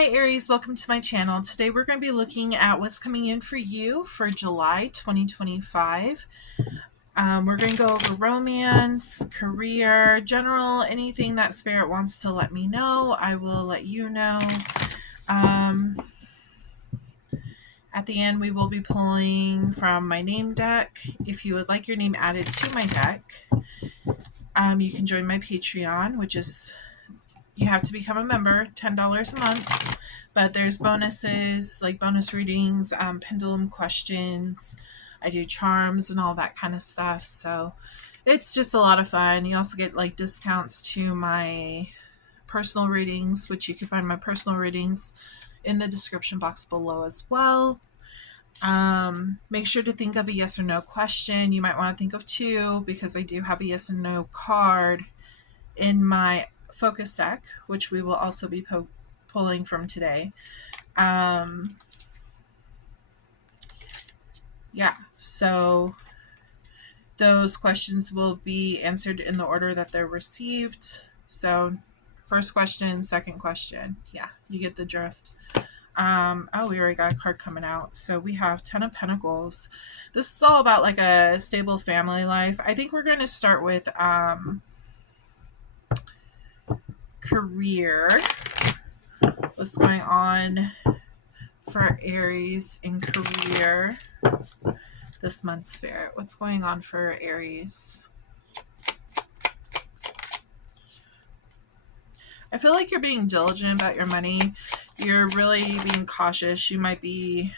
Hi Aries, welcome to my channel. Today we're going to be looking at what's coming in for you for July 2025. We're going to go over romance, career, general, anything that Spirit wants to let me know, I will let you know. At the end, we will be pulling from my name deck. If you would like your name added to my deck, you can join my Patreon, which is, you have to become a member, $10 a month. But there's bonuses, like bonus readings, pendulum questions. I do charms and all that kind of stuff. So it's just a lot of fun. You also get like discounts to my personal readings, which you can find my personal readings in the description box below as well. Make sure to think of a yes or no question. You might want to think of two, because I do have a yes and no card in my focus deck, which we will also be pulling from today. Yeah, so those questions will be answered in the order that they're received. So first question, second question. Yeah, you get the drift. Oh, we already got a card coming out. So we have 10 of Pentacles. This is all about like a stable family life. I think we're going to start with career. What's going on for Aries in career this month, Spirit? What's going on for Aries? I feel like you're being diligent about your money. You're really being cautious. You might be,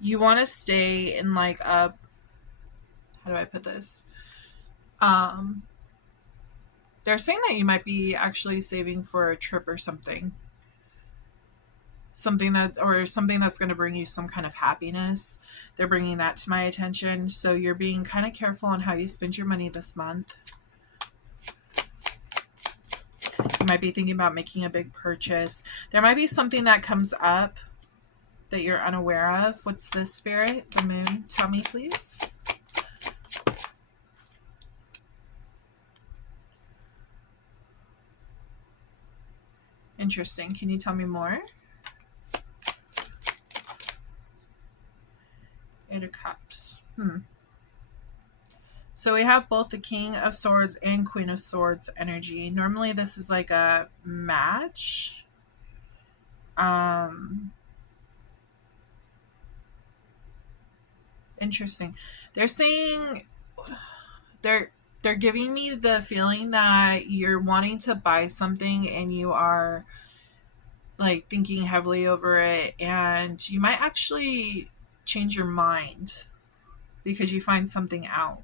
you want to stay in like a, how do I put this? They're saying that you might be actually saving for a trip or something. Something that's going to bring you some kind of happiness. They're bringing that to my attention. So you're being kind of careful on how you spend your money this month. You might be thinking about making a big purchase. There might be something that comes up that you're unaware of. What's this, Spirit? The moon. Tell me, please. Interesting. Can you tell me more? Eight of Cups. So we have both the King of Swords and Queen of Swords energy. Normally this is like a match. Interesting. They're saying they're giving me the feeling that you're wanting to buy something and you are like thinking heavily over it, and you might actually change your mind because you find something out.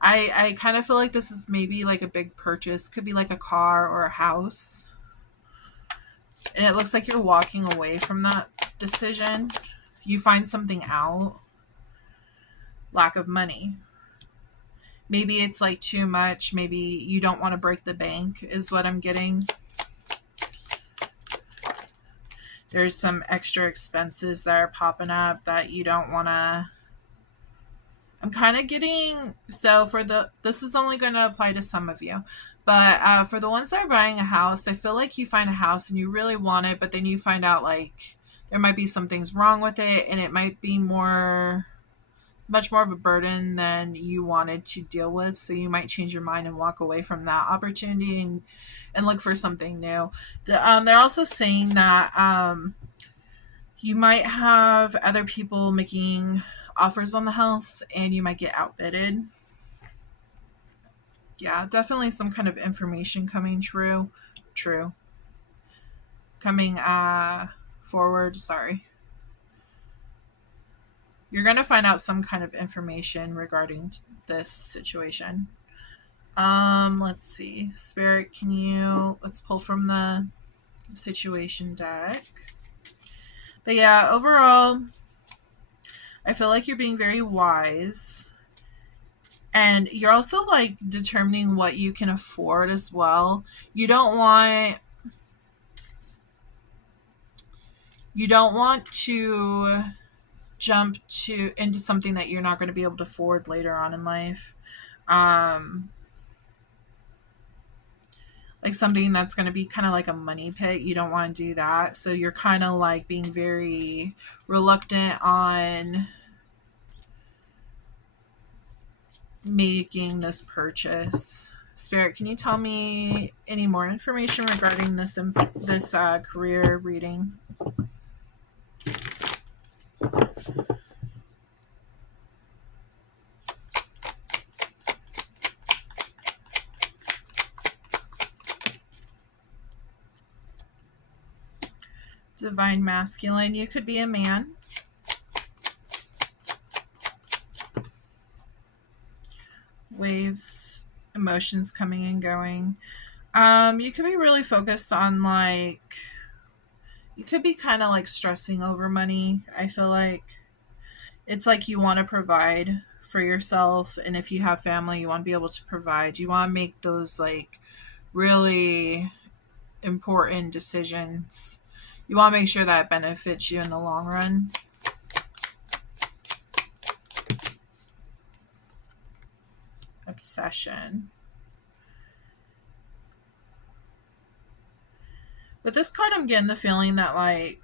I kind of feel like this is maybe like a big purchase. Could be like a car or a house. And it looks like you're walking away from that decision. You find something out. Lack of money. Maybe it's like too much. Maybe you don't want to break the bank is what I'm getting. There's some extra expenses that are popping up that you don't want to. I'm kind of getting, so for this is only going to apply to some of you, but for the ones that are buying a house, I feel like you find a house and you really want it, but then you find out like there might be some things wrong with it, and it might be much more of a burden than you wanted to deal with. So you might change your mind and walk away from that opportunity and look for something new. They're also saying that you might have other people making offers on the house and you might get outbidded. Yeah, definitely some kind of information coming true. Coming forward, sorry. You're going to find out some kind of information regarding this situation. Let's see. Spirit, let's pull from the situation deck. But yeah, overall, I feel like you're being very wise. And you're also like determining what you can afford as well. You don't want to jump into something that you're not going to be able to afford later on in life. like something that's going to be kind of like a money pit. You don't want to do that. So you're kind of like being very reluctant on making this purchase. Spirit, can you tell me any more information regarding this career reading? Divine masculine. You could be a man. Waves, emotions coming and going. You could be really focused on like, you could be kind of like stressing over money. I feel like it's like you want to provide for yourself, and if you have family, you want to be able to provide. You want to make those like really important decisions. You want to make sure that it benefits you in the long run. Obsession. With this card, I'm getting the feeling that like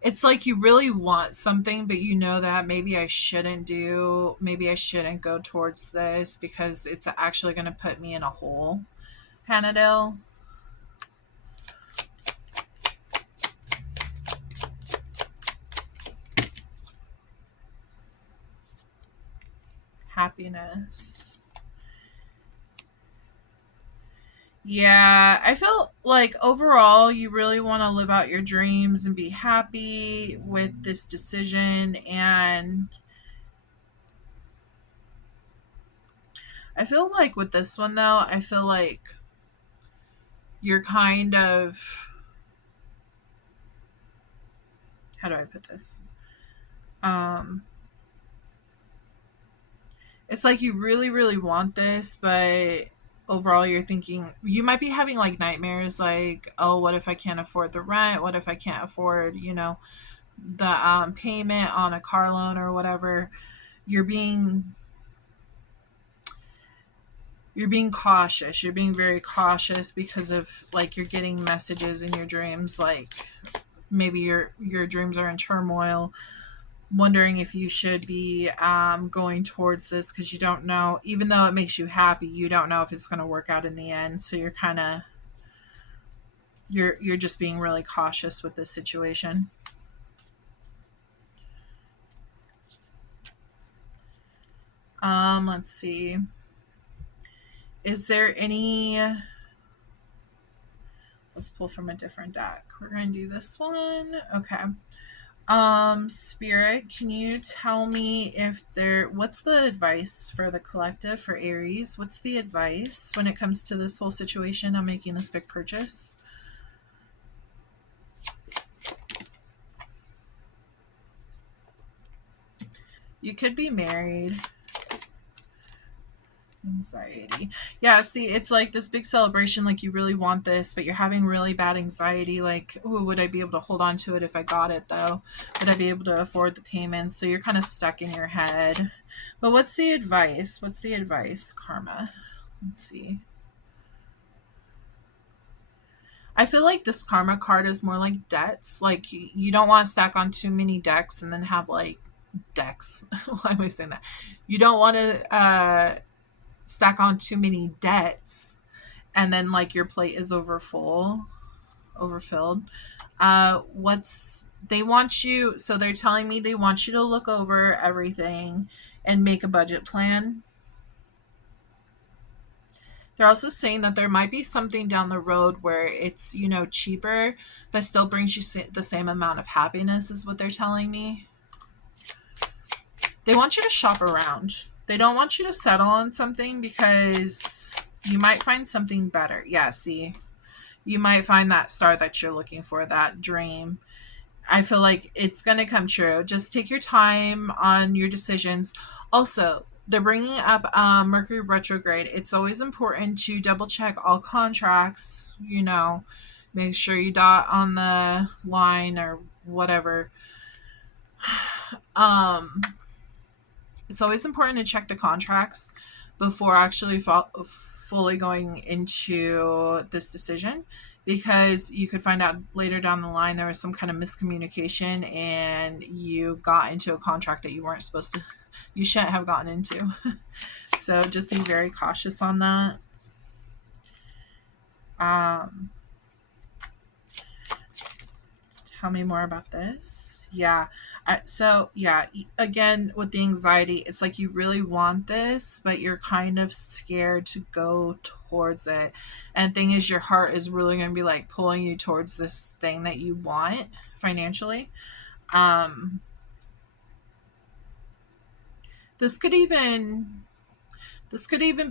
it's like you really want something, but you know that maybe I shouldn't go towards this because it's actually going to put me in a hole, kind of deal. Happiness. Yeah, I feel like overall you really want to live out your dreams and be happy with this decision. And I feel like with this one, though, I feel like you're kind of, how do I put this? Um, it's like you really, really want this, but overall you're thinking you might be having like nightmares like, oh, what if I can't afford the rent? What if I can't afford, the payment on a car loan or whatever? You're being you're being cautious. You're being very cautious because of like you're getting messages in your dreams like maybe your dreams are in turmoil, wondering if you should be going towards this because you don't know, even though it makes you happy, you don't know if it's going to work out in the end. So you're kind of you're just being really cautious with this situation. Let's see. Is there any, let's pull from a different deck. We're going to do this one. Okay. Spirit, can you tell me what's the advice for the collective for Aries? What's the advice when it comes to this whole situation? I'm making this big purchase. You could be married. Anxiety. Yeah, see, it's like this big celebration, like you really want this, but you're having really bad anxiety, like, oh, would I be able to hold on to it if I got it though? Would I be able to afford the payments? So you're kind of stuck in your head. But what's the advice? What's the advice, Karma? Let's see. I feel like this karma card is more like debts. Like you don't want to stack on too many decks and then have like decks. Why am I saying that? You don't want to stack on too many debts and then like your plate is overfilled. What's they want you, so they're telling me they want you to look over everything and make a budget plan. They're also saying that there might be something down the road where it's, cheaper, but still brings you the same amount of happiness, is what they're telling me. They want you to shop around. They don't want you to settle on something because you might find something better. Yeah, see, you might find that star that you're looking for, that dream. I feel like it's going to come true. Just take your time on your decisions. Also, they're bringing up Mercury retrograde. It's always important to double check all contracts, make sure you dot on the line or whatever. It's always important to check the contracts before actually fully going into this decision, because you could find out later down the line there was some kind of miscommunication and you got into a contract that you weren't supposed to, you shouldn't have gotten into. So just be very cautious on that. Tell me more about this. Yeah. So yeah, again, with the anxiety, it's like you really want this, but you're kind of scared to go towards it. And the thing is, your heart is really going to be like pulling you towards this thing that you want financially. This could even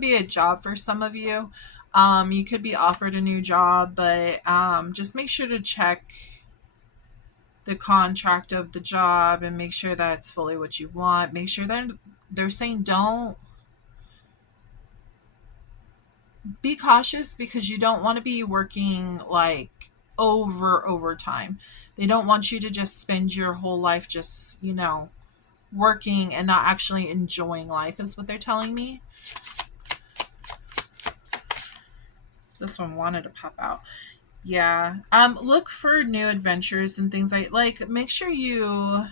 be a job for some of you. You could be offered a new job, but just make sure to check the contract of the job and make sure that it's fully what you want. Make sure that they're saying don't be cautious, because you don't want to be working like overtime. They don't want you to just spend your whole life just, working and not actually enjoying life, is what they're telling me. This one wanted to pop out. Yeah. Look for new adventures and things like make sure you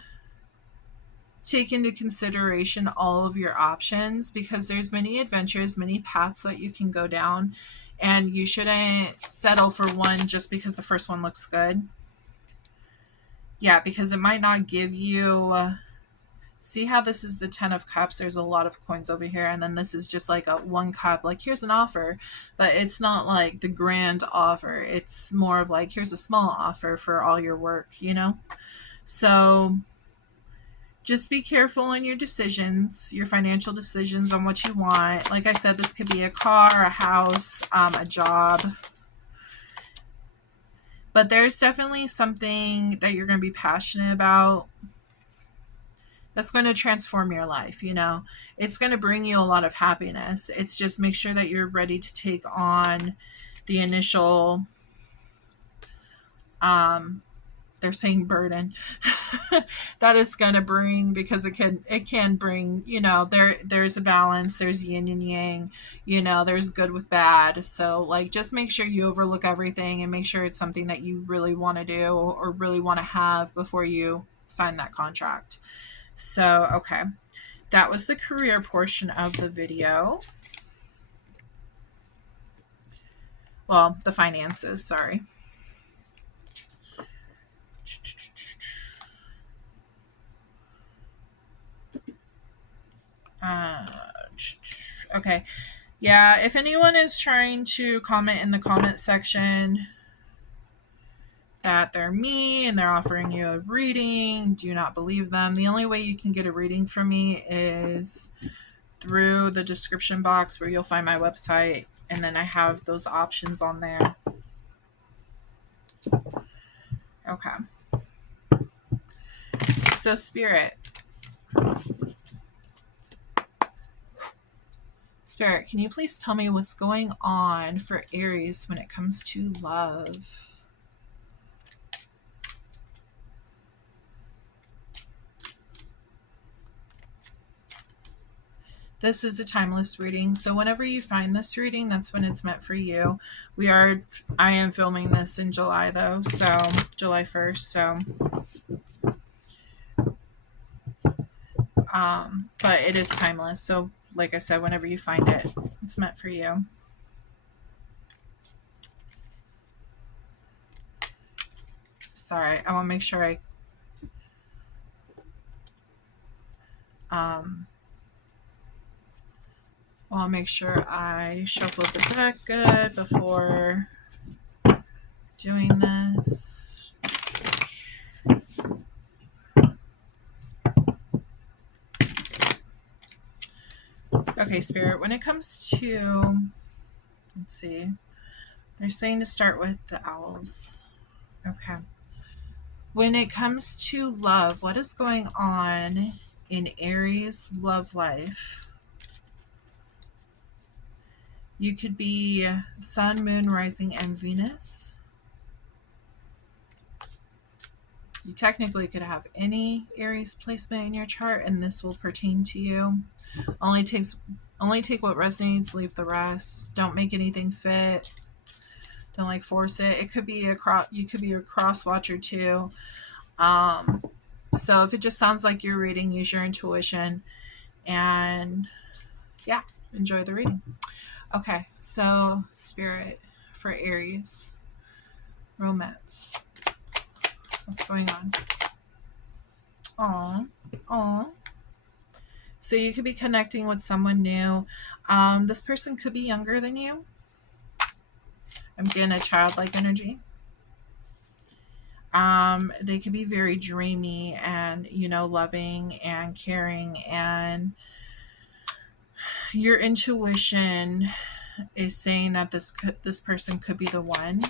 take into consideration all of your options, because there's many adventures, many paths that you can go down, and you shouldn't settle for one just because the first one looks good. Yeah, because it might not give you see how this is the 10 of cups, there's a lot of coins over here, and then this is just like a one cup, like here's an offer, but it's not like the grand offer. It's more of like here's a small offer for all your work, so just be careful in your decisions, your financial decisions on what you want. Like I said, this could be a car, a house, a job. But there's definitely something that you're going to be passionate about that's going to transform your life. It's going to bring you a lot of happiness. It's just make sure that you're ready to take on the initial they're saying burden that it's going to bring, because it can bring, there's a balance, there's yin and yang, there's good with bad. So like just make sure you overlook everything and make sure it's something that you really want to do or really want to have before you sign that contract. So okay, that was the career portion of the video. Well, the finances, sorry. Okay. Yeah, if anyone is trying to comment in the comment section that they're me and they're offering you a reading, do not believe them. The only way you can get a reading from me is through the description box where you'll find my website, and then I have those options on there. Okay. So Spirit, can you please tell me what's going on for Aries when it comes to love? This is a timeless reading, so whenever you find this reading, that's when it's meant for you. I am filming this in July though, so July 1st, so but it is timeless, so like I said, whenever you find it, it's meant for you. Sorry, I want to make sure I shuffle the deck good before doing this. Okay, Spirit, when it comes to, let's see, they're saying to start with the owls. Okay. When it comes to love, what is going on in Aries love life? You could be Sun, Moon, Rising, and Venus. You technically could have any Aries placement in your chart, and this will pertain to you. Only takes only take what resonates, leave the rest. Don't make anything fit. Don't like force it. It could be a cross. You could be a cross watcher too. Um, so if it just sounds like you're reading, use your intuition, and yeah, enjoy the reading. Okay, so spirit for Aries, romance. What's going on? Aw, aw. So you could be connecting with someone new. This person could be younger than you. I'm getting a childlike energy. They could be very dreamy and, loving and caring, and your intuition is saying that this person could be the one.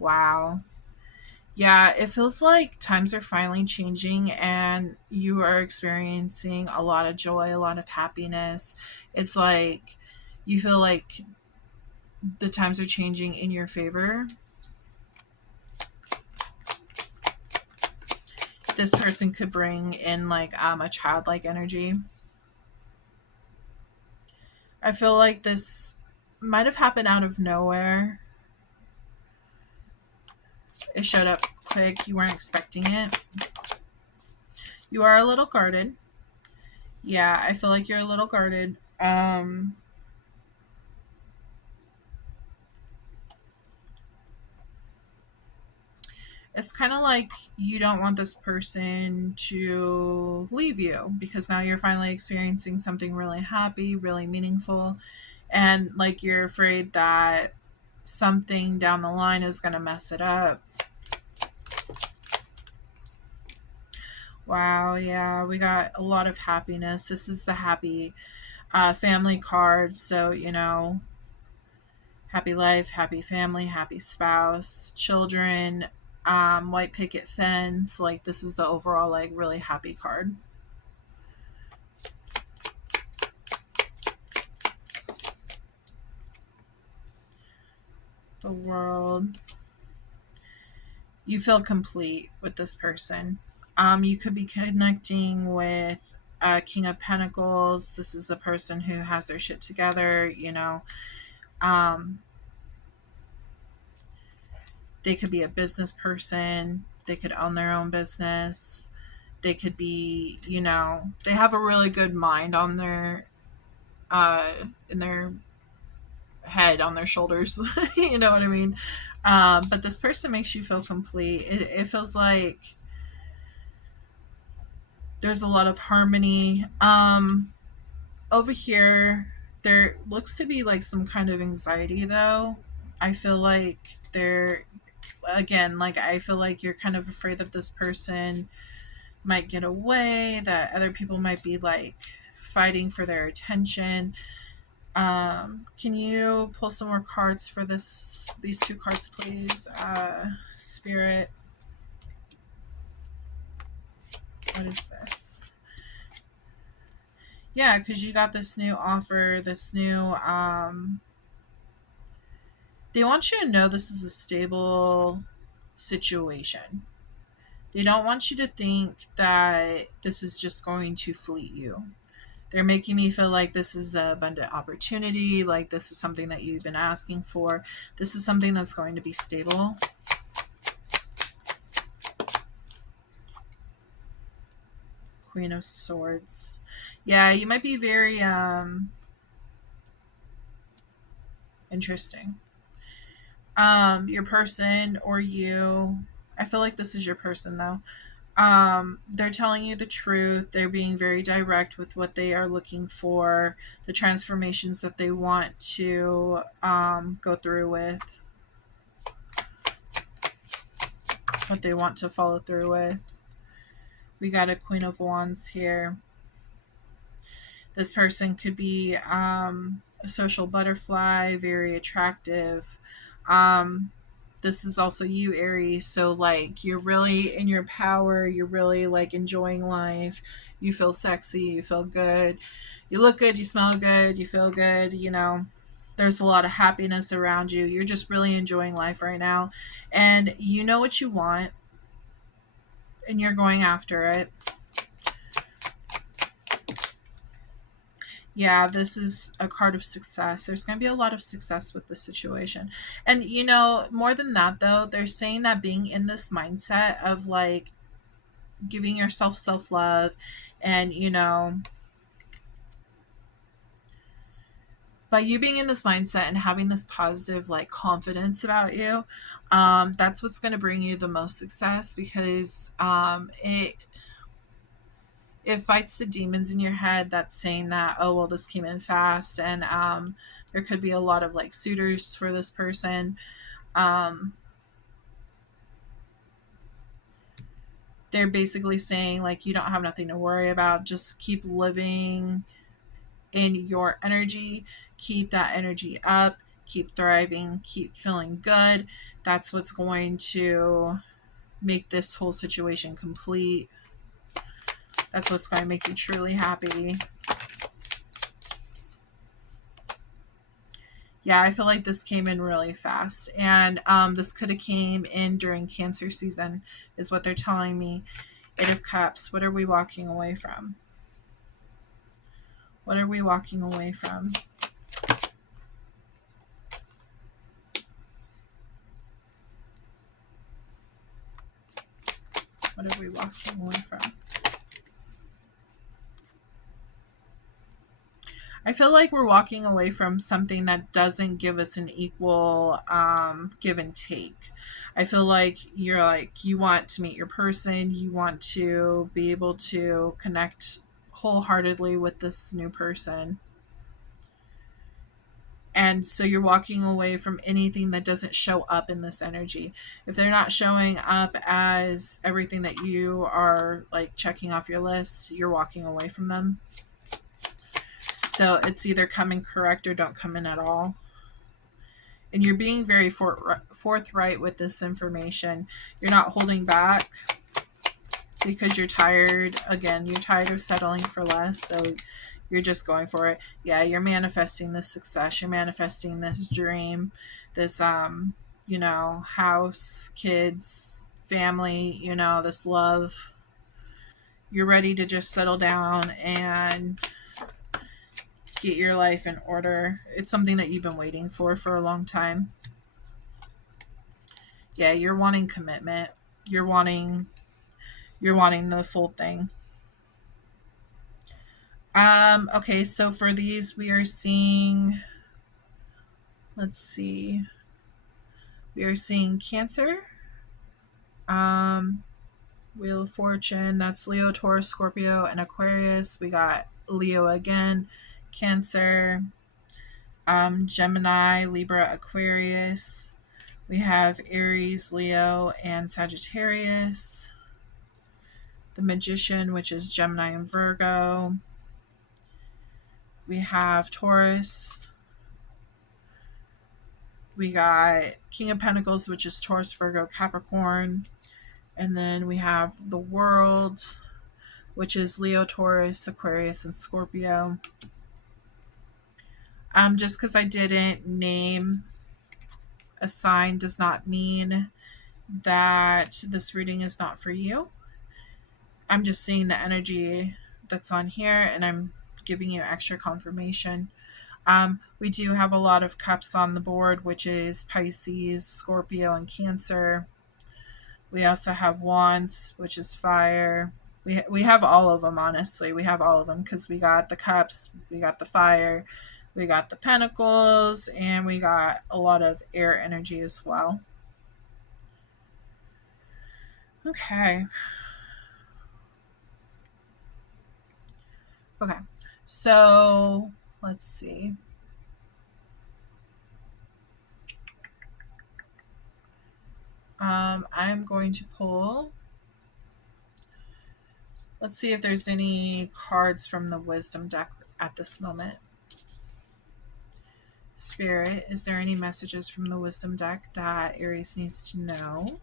Wow. Yeah, it feels like times are finally changing and you are experiencing a lot of joy, a lot of happiness. It's like you feel like the times are changing in your favor. This person could bring in like a childlike energy. I feel like this might have happened out of nowhere. It showed up quick. You weren't expecting it. You are a little guarded. Yeah, I feel like you're a little guarded. It's kind of like you don't want this person to leave you because now you're finally experiencing something really happy, really meaningful, and like you're afraid that something down the line is going to mess it up. Wow, yeah, we got a lot of happiness. This is the happy family card. So, happy life, happy family, happy spouse, children, white picket fence. Like, this is the overall, like, really happy card. The world. You feel complete with this person. You could be connecting with King of Pentacles. This is a person who has their shit together, They could be a business person. They could own their own business. They could be, they have a really good mind on their, in their head, on their shoulders. You know what I mean? But this person makes you feel complete. It feels like there's a lot of harmony. Over here, there looks to be like some kind of anxiety though. I feel like there, again, like I feel like you're kind of afraid that this person might get away, that other people might be like fighting for their attention. Can you pull some more cards for these two cards, please? Spirit. What is this? Yeah, because you got this new offer, this new they want you to know this is a stable situation. They don't want you to think that this is just going to fleet you. They're making me feel like this is an abundant opportunity, like this is something that you've been asking for. This is something that's going to be stable. Queen of Swords. Yeah, you might be very interesting. Your person or you, I feel like this is your person though. They're telling you the truth. They're being very direct with what they are looking for, the transformations that they want to go through with, what they want to follow through with. We got a Queen of Wands here. This person could be a social butterfly, very attractive. This is also you, Aries. So like you're really in your power. You're really like enjoying life. You feel sexy. You feel good. You look good. You smell good. You feel good. There's a lot of happiness around you. You're just really enjoying life right now. And you know what you want, and you're going after it. Yeah, this is a card of success. There's going to be a lot of success with this situation. And, you know, more than that, though, they're saying that being in this mindset of like giving yourself self love and, you know, by you being in this mindset and having this positive like confidence about you, that's what's going to bring you the most success, because it fights the demons in your head that's saying that, oh well, this came in fast, and there could be a lot of like suitors for this person. um they're basically saying like you don't have nothing to worry about, just keep living in your energy, keep that energy up, keep thriving, keep feeling good. That's what's going to make this whole situation complete. That's what's going to make you truly happy. Yeah, I feel like this came in really fast, and this could have came in during Cancer season, is what they're telling me. Eight of Cups. What are we walking away from? What are we walking away from? What are we walking away from? I feel like we're walking away from something that doesn't give us an equal give and take. I feel like you want to meet your person, you want to be able to connect wholeheartedly with this new person. And so you're walking away from anything that doesn't show up in this energy. If they're not showing up as everything that you are like checking off your list, you're walking away from them. So it's either come in correct or don't come in at all. And you're being very forthright with this information. You're not holding back because you're tired. Again, you're tired of settling for less. So you're just going for it. Yeah, you're manifesting this success. You're manifesting this dream, this, you know, house, kids, family, you know, this love. You're ready to just settle down and get your life in order. It's something that you've been waiting for a long time. Yeah, you're wanting commitment. You're wanting the full thing. Okay, so for these we are seeing, let's see. We are seeing Cancer. Wheel of Fortune, that's Leo, Taurus, Scorpio, and Aquarius. We got Leo again, Cancer, Gemini, Libra, Aquarius. We have Aries, Leo, and Sagittarius. The Magician, which is Gemini and Virgo. We have Taurus. We got King of Pentacles, which is Taurus, Virgo, Capricorn. And then we have the World, which is Leo, Taurus, Aquarius, and Scorpio. Just because I didn't name a sign does not mean that this reading is not for you. I'm just seeing the energy that's on here, and I'm giving you extra confirmation. We do have a lot of cups on the board, which is Pisces, Scorpio, and Cancer. We also have Wands, which is fire. We have all of them, honestly. We have all of them because we got the cups, we got the fire, we got the pentacles, and we got a lot of air energy as well. Okay. Okay. So let's see. I'm going to pull. Let's see if there's any cards from the Wisdom deck at this moment. Spirit, is there any messages from the Wisdom deck that Aries needs to know?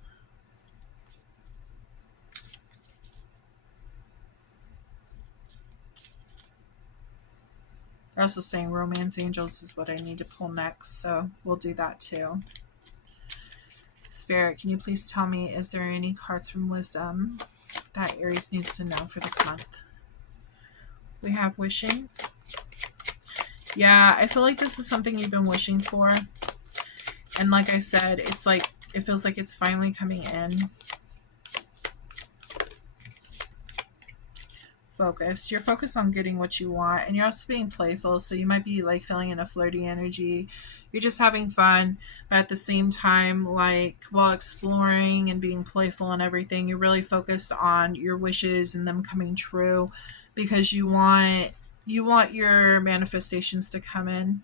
They're also saying romance angels is what I need to pull next, so we'll do that too. Spirit, can you please tell me, is there any cards from wisdom that Aries needs to know for this month? We have wishing. Yeah, I feel like this is something you've been wishing for. And like I said, it's like, it feels like it's finally coming in. Focused. You're focused on getting what you want, and you're also being playful, so you might be like feeling in a flirty energy. You're just having fun, but at the same time, like while exploring and being playful and everything, you're really focused on your wishes and them coming true, because you want your manifestations to come in.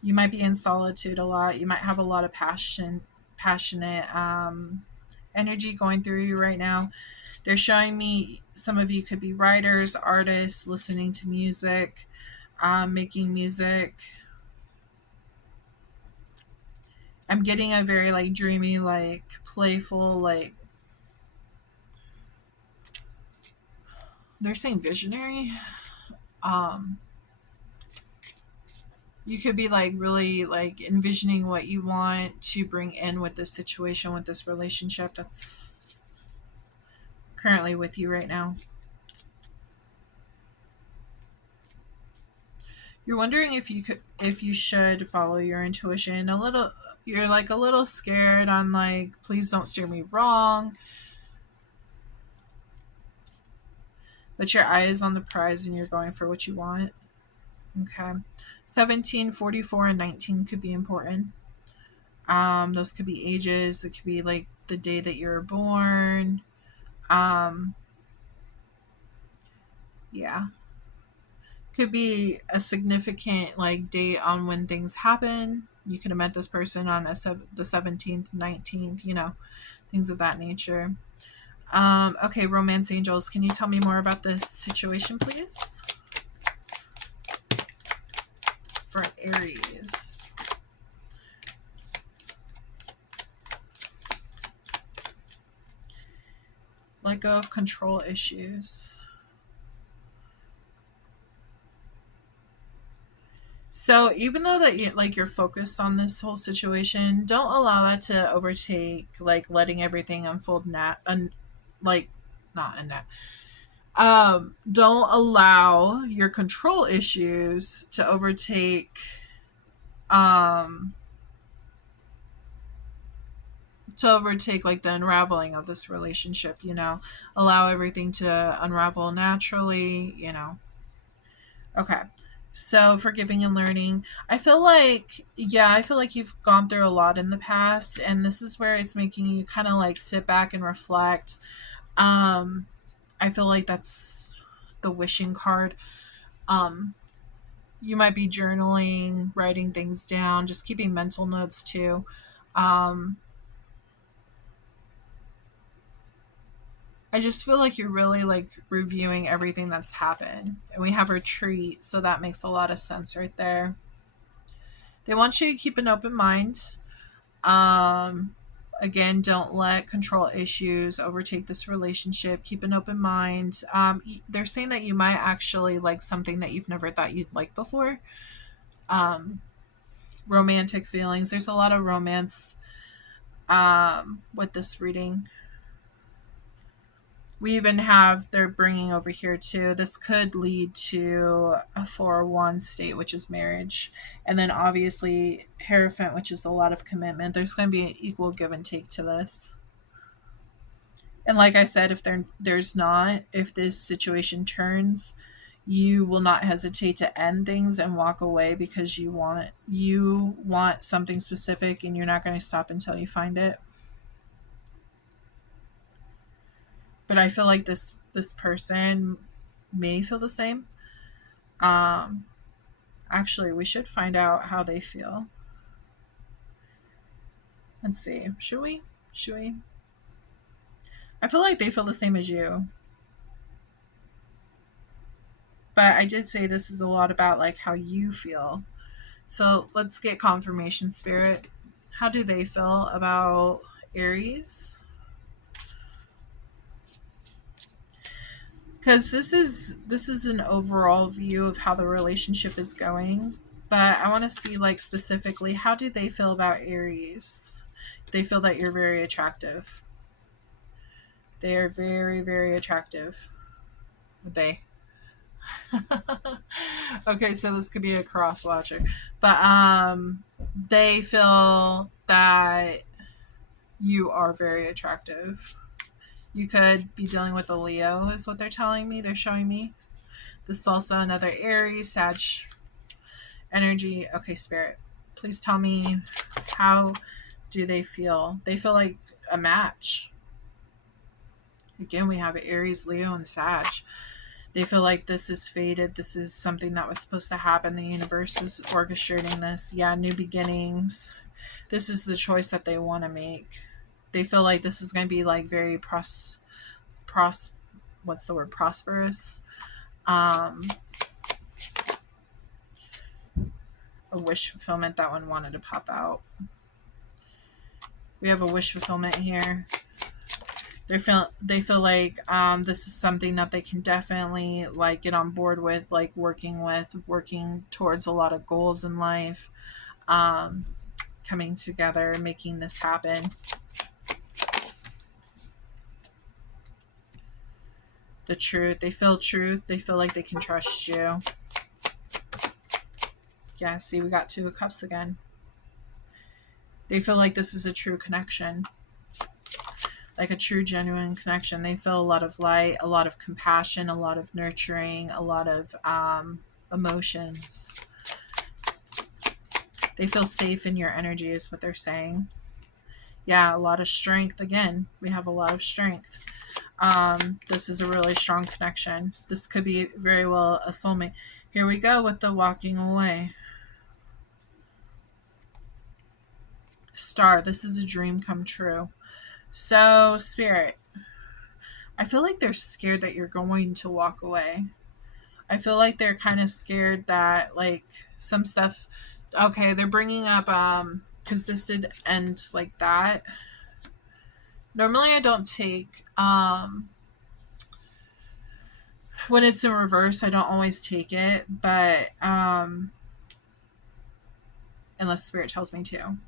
You might be in solitude a lot. You might have a lot of passionate energy going through you right now. They're showing me some of you could be writers, artists, listening to music, making music. I'm getting a very like dreamy, like playful, like they're saying visionary. Um, you could be like really like envisioning what you want to bring in with this situation, with this relationship that's currently with you right now. You're wondering if you should follow your intuition a little. You're like a little scared on like, please don't steer me wrong, but your eye is on the prize and you're going for what you want. Okay. 17, 44, and 19 could be important. Those could be ages. It could be like the day that you were born. Um, yeah. Could be a significant like date on when things happen. You could have met this person on the 17th, 19th, things of that nature. Okay, romance angels, can you tell me more about this situation, please? For Aries. Let go of control issues. So even though that you're focused on this whole situation, don't allow that to overtake like letting everything unfold like not in that. Don't allow your control issues to overtake um like the unraveling of this relationship, allow everything to unravel naturally. Okay. So forgiving and learning. I feel like you've gone through a lot in the past, and this is where it's making you kind of like sit back and reflect. Um, I feel like that's the wishing card. Um, you might be journaling, writing things down, just keeping mental notes too. Um, I just feel like you're really like reviewing everything that's happened. And we have retreat, so that makes a lot of sense right there. They want you to keep an open mind. Um, Again, don't let control issues overtake this relationship. Keep an open mind. They're saying that you might actually like something that you've never thought you'd like before. Um, Romantic feelings. There's a lot of romance with this reading. We even have, they're bringing over here too, this could lead to a 4-1 state, which is marriage. And then obviously Hierophant, which is a lot of commitment. There's going to be an equal give and take to this. And like I said, if this situation turns, you will not hesitate to end things and walk away because you want something specific, and you're not going to stop until you find it. But I feel like this person may feel the same. Um, Actually, we should find out how they feel. Let's see. Should we? Should we? I feel like they feel the same as you. But I did say this is a lot about like how you feel. So let's get confirmation, Spirit. How do they feel about Because this is an overall view of how the relationship is going, but I want to see like specifically how do they feel about Aries. They feel that you're very attractive. They are very, very attractive. They. Okay, so this could be a cross watcher, but they feel that you are very attractive. You could be dealing with a Leo, is what they're telling me. They're showing me. This is also another Aries, Sag energy. Okay, Spirit, please tell me, how do they feel? They feel like a match. Again, we have Aries, Leo, and Sag. They feel like this is fated. This is something that was supposed to happen. The universe is orchestrating this. Yeah, new beginnings. This is the choice that they want to make. They feel like this is going to be like very what's the word, prosperous. Um, a wish fulfillment. That one wanted to pop out. We have a wish fulfillment here. They feel like this is something that they can definitely like get on board with, working towards a lot of goals in life, um, coming together, making this happen. The truth. They feel truth. They feel like they can trust you. Yeah, see, we got Two of Cups again. They feel like this is a true connection. Like a true, genuine connection. They feel a lot of light, a lot of compassion, a lot of nurturing, a lot of emotions. They feel safe in your energy is what they're saying. Yeah, a lot of strength. Again, we have a lot of strength. This is a really strong connection. This could be very well a soulmate. Here we go with the walking away. Star, this is a dream come true. So, Spirit, I feel like they're scared that you're going to walk away. I feel like they're kind of scared that, like, some stuff. Okay, they're bringing up, because this did end like that. Normally, I don't take, when it's in reverse, I don't always take it, but, unless Spirit tells me to.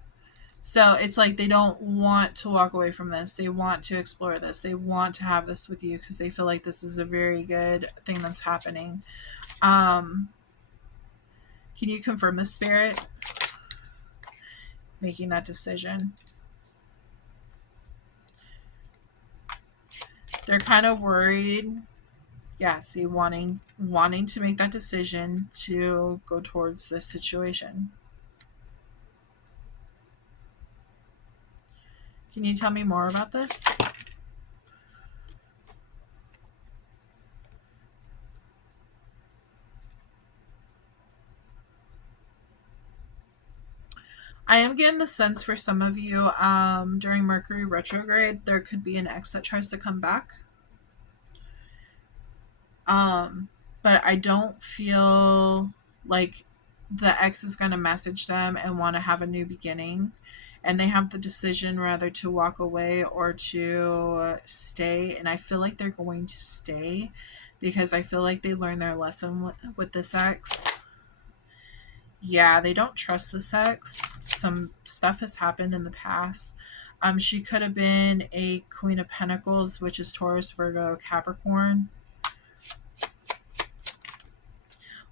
So it's like they don't want to walk away from this. They want to explore this. They want to have this with you because they feel like this is a very good thing that's happening. Can you confirm the, Spirit? Making that decision. They're kind of worried. Yeah, see, wanting to make that decision to go towards this situation. Can you tell me more about this? I am getting the sense for some of you, during Mercury retrograde, there could be an ex that tries to come back. But I don't feel like the ex is going to message them and want to have a new beginning. And they have the decision rather to walk away or to stay. And I feel like they're going to stay because I feel like they learned their lesson with this ex. Yeah, they don't trust this ex. Some stuff has happened in the past. She could have been a Queen of Pentacles, which is Taurus, Virgo, Capricorn.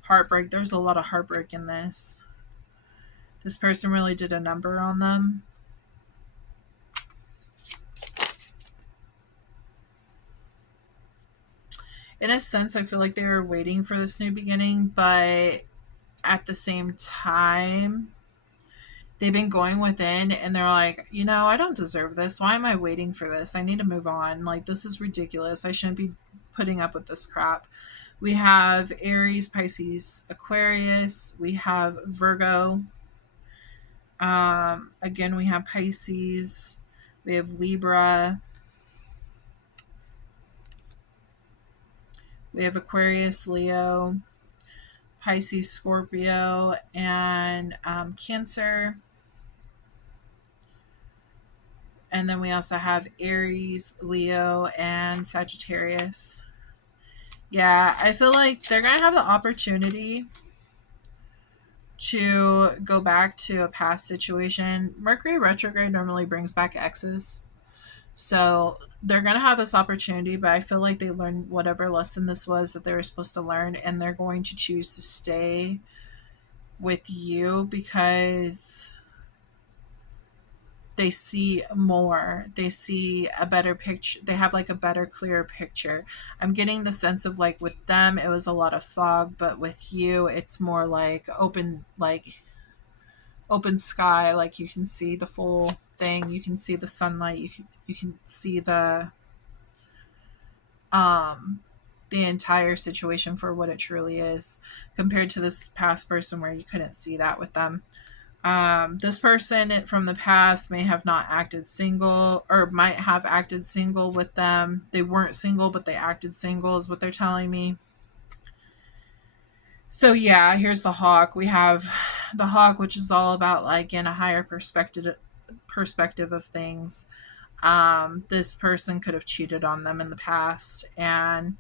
Heartbreak. There's a lot of heartbreak in this. This person really did a number on them. In a sense, I feel like they were waiting for this new beginning, but at the same time, they've been going within and they're like, I don't deserve this. Why am I waiting for this? I need to move on. Like, this is ridiculous. I shouldn't be putting up with this crap. We have Aries, Pisces, Aquarius. We have Virgo. Again, we have Pisces. We have Libra. We have Aquarius, Leo, Pisces, Scorpio, and Cancer. And then we also have Aries, Leo, and Sagittarius. Yeah, I feel like they're going to have the opportunity to go back to a past situation. Mercury retrograde normally brings back exes. So they're going to have this opportunity, but I feel like they learned whatever lesson this was that they were supposed to learn, and they're going to choose to stay with you because they see more. They see a better picture. They have like a better, clearer picture. I'm getting the sense of like with them, it was a lot of fog, but with you, it's more like open sky. Like you can see the full thing. You can see the sunlight. You can see um the entire situation for what it truly is, compared to this past person where you couldn't see that with them. This person from the past may have not acted single, or might have acted single with them. They weren't single, but they acted single, is what they're telling me. So yeah, here's the hawk. We have the hawk, which is all about like in a higher perspective of things. This person could have cheated on them in the past, and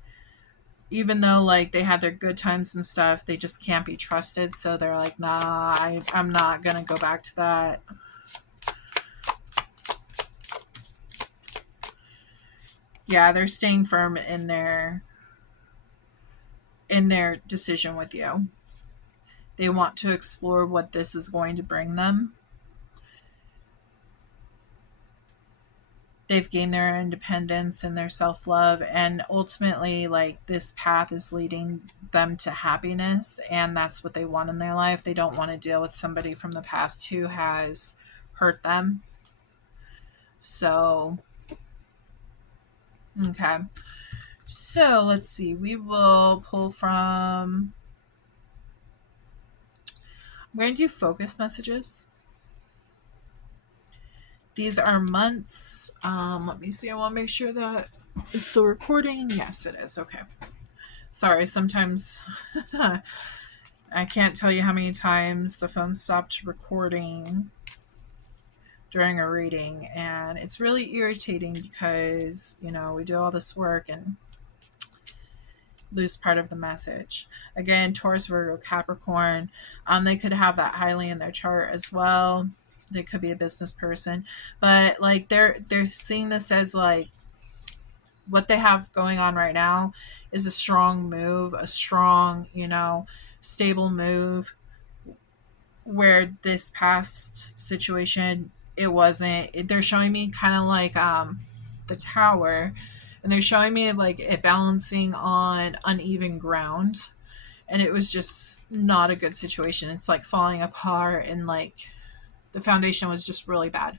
even though like they had their good times and stuff, they just can't be trusted. So they're like, nah, I'm not gonna go back to that. Yeah, they're staying firm in their decision with you. They want to explore what this is going to bring them. They've gained their independence and their self-love, and ultimately like this path is leading them to happiness, and that's what they want in their life. They don't want to deal with somebody from the past who has hurt them. So okay, so let's see, we will pull from, I'm going to do focus messages. These are months. Let me see. I want to make sure that it's still recording. Yes, it is. Okay. Sorry, sometimes I can't tell you how many times the phone stopped recording during a reading, and it's really irritating because, you know, we do all this work and lose part of the message. Again, Taurus, Virgo, Capricorn, they could have that highly in their chart as well. They could be a business person, but like they're seeing this as like what they have going on right now is a strong move, a strong, you know, stable move, where this past situation, it wasn't. They're showing me kind of like the tower, and they're showing me like it balancing on uneven ground, and it was just not a good situation. It's like falling apart, and like the foundation was just really bad.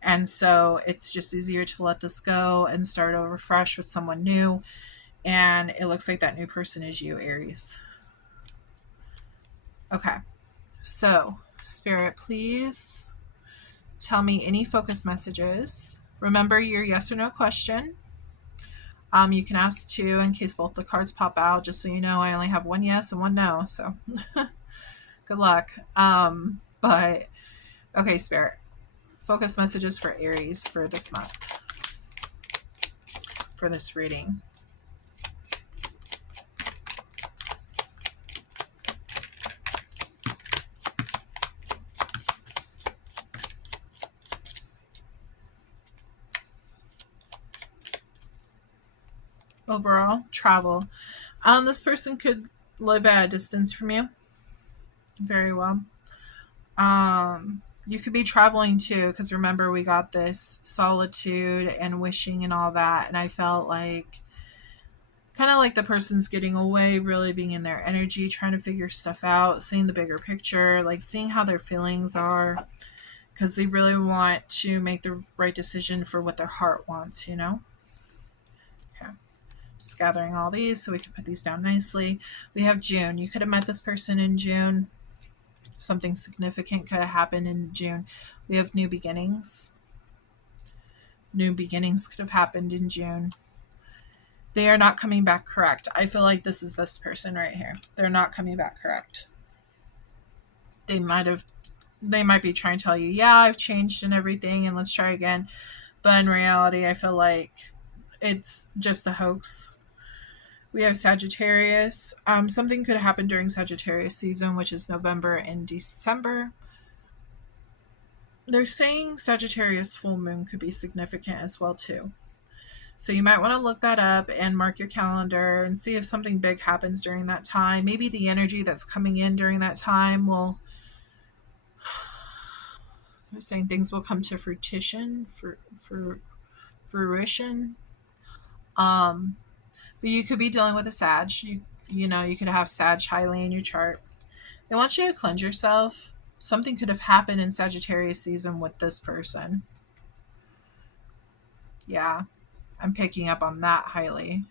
And so it's just easier to let this go and start over fresh with someone new. And it looks like that new person is you, Aries. Okay. So, Spirit, please tell me any focus messages. Remember your yes or no question. You can ask two in case both the cards pop out. Just so you know, I only have one yes and one no. So, good luck. But, okay, Spirit. Focus messages for Aries for this month, for this reading. Overall, travel. This person could live at a distance from you. Very well. You could be traveling too, because remember we got this solitude and wishing and all that, and I felt like kind of like the person's getting away, really being in their energy, trying to figure stuff out, seeing the bigger picture, like seeing how their feelings are, because they really want to make the right decision for what their heart wants, you know? Okay. Just gathering all these so we can put these down nicely. We have June. You could have met this person in June. Something significant could have happened in June. We have new beginnings. New beginnings could have happened in June. They are not coming back correct. I feel like this is this person right here. They're not coming back correct. They might be trying to tell you, yeah, I've changed and everything, and let's try again. But in reality, I feel like it's just a hoax. We have Sagittarius. Something could happen during Sagittarius season, which is November and December. They're saying Sagittarius full moon could be significant as well too. So you might want to look that up and mark your calendar and see if something big happens during that time. Maybe the energy that's coming in during that time will, they're saying things will come to fruition. Um, but you could be dealing with a Sag. You could have Sag highly in your chart. They want you to cleanse yourself. Something could have happened in Sagittarius season with this person. Yeah, I'm picking up on that highly.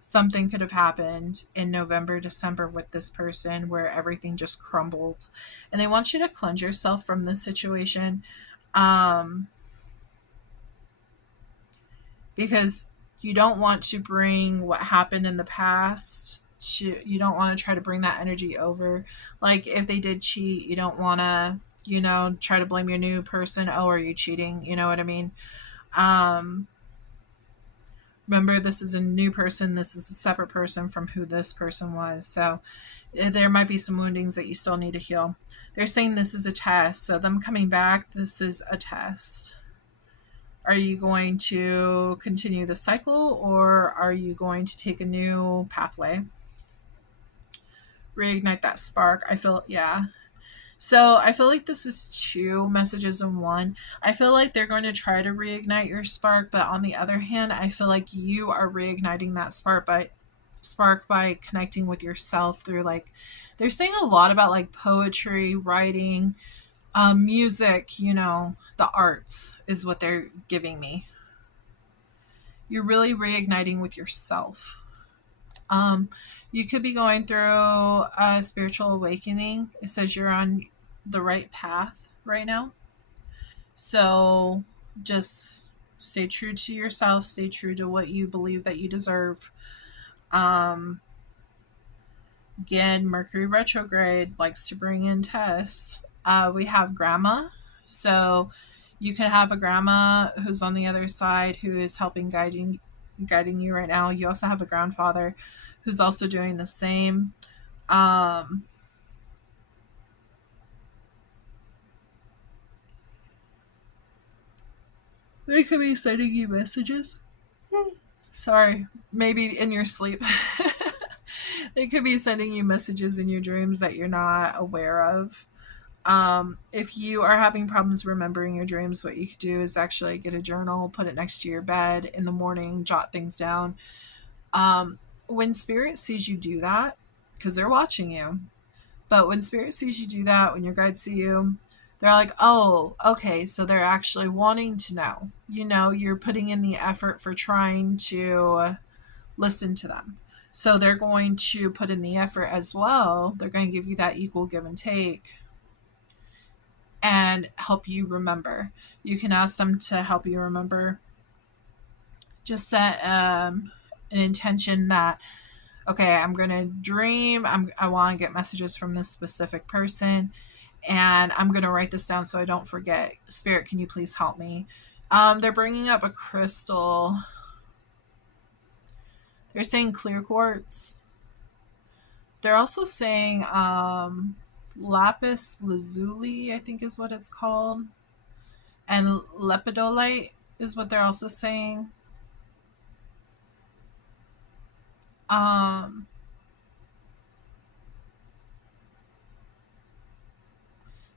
Something could have happened in November, December with this person where everything just crumbled. And they want you to cleanse yourself from this situation. Because you don't want to bring what happened in the past you don't want to try to bring that energy over. Like if they did cheat, you don't want to, try to blame your new person. Oh, are you cheating? You know what I mean? Um, Remember, this is a new person. This is a separate person from who this person was. So there might be some woundings that you still need to heal. They're saying this is a test. So them coming back, this is a test. Are you going to continue the cycle or are you going to take a new pathway? Reignite that spark. Yeah. So I feel like this is two messages in one. I feel like they're going to try to reignite your spark, but on the other hand, I feel like you are reigniting that spark by connecting with yourself through like they're saying a lot about like poetry, writing, music, the arts is what they're giving me. You're really reigniting with yourself. Um, you could be going through a spiritual awakening. It says you're on the right path right now. So just stay true to yourself, stay true to what you believe that you deserve. Um, Again, Mercury retrograde likes to bring in tests. We have grandma. So you can have a grandma who's on the other side who is helping guiding you right now. You also have a grandfather who's also doing the same. Um, they could be sending you messages. Sorry, maybe in your sleep. They could be sending you messages in your dreams that you're not aware of. If you are having problems remembering your dreams, what you could do is actually get a journal, put it next to your bed in the morning, jot things down. When spirit sees you do that, because they're watching you, but when spirit sees you do that, when your guides see you, they're like, oh, okay, so they're actually wanting to know. You're putting in the effort for trying to listen to them. So they're going to put in the effort as well. They're going to give you that equal give and take and help you remember. You can ask them to help you remember. Just set an intention that, okay, I'm going to dream. I want to get messages from this specific person, and I'm going to write this down so I don't forget. Spirit, can you please help me? They're bringing up a crystal. They're saying clear quartz. They're also saying lapis lazuli, I think is what it's called. And lepidolite is what they're also saying. Um,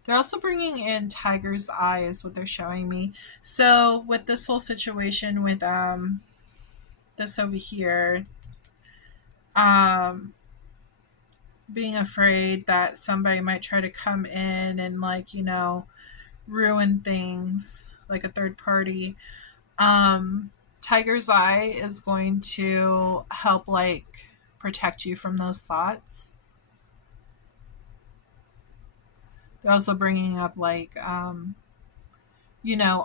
they're also bringing in tiger's eye is what they're showing me. So with this whole situation with this over here, um, being afraid that somebody might try to come in and like ruin things like a third party. Tiger's eye is going to help like protect you from those thoughts. They're also bringing up like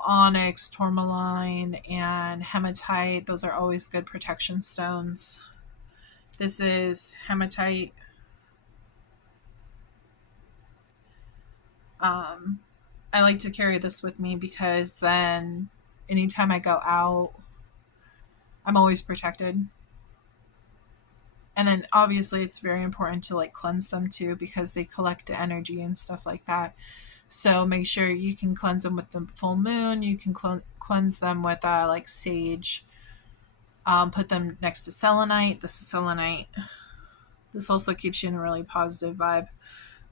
onyx, tourmaline, and hematite. Those are always good protection stones. This is hematite. I like to carry this with me because then anytime I go out, I'm always protected. And then obviously it's very important to like cleanse them too because they collect energy and stuff like that. So make sure you can cleanse them with the full moon. You can cleanse them with like sage. Put them next to selenite. This is selenite. This also keeps you in a really positive vibe.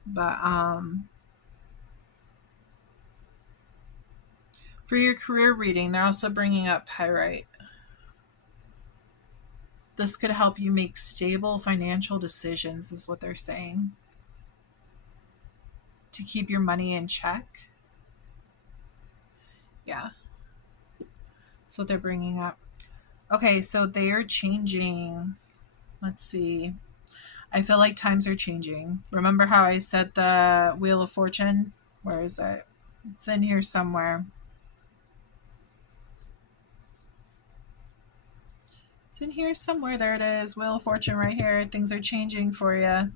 But for your career reading, they're also bringing up pyrite. This could help you make stable financial decisions, is what they're saying, to keep your money in check. Yeah. That's what they're bringing up. Okay, so they are changing. Let's see. I feel like times are changing. Remember how I said the Wheel of Fortune? Where is it? It's in here somewhere. It's in here somewhere. There it is. Wheel of Fortune right here. Things are changing for you.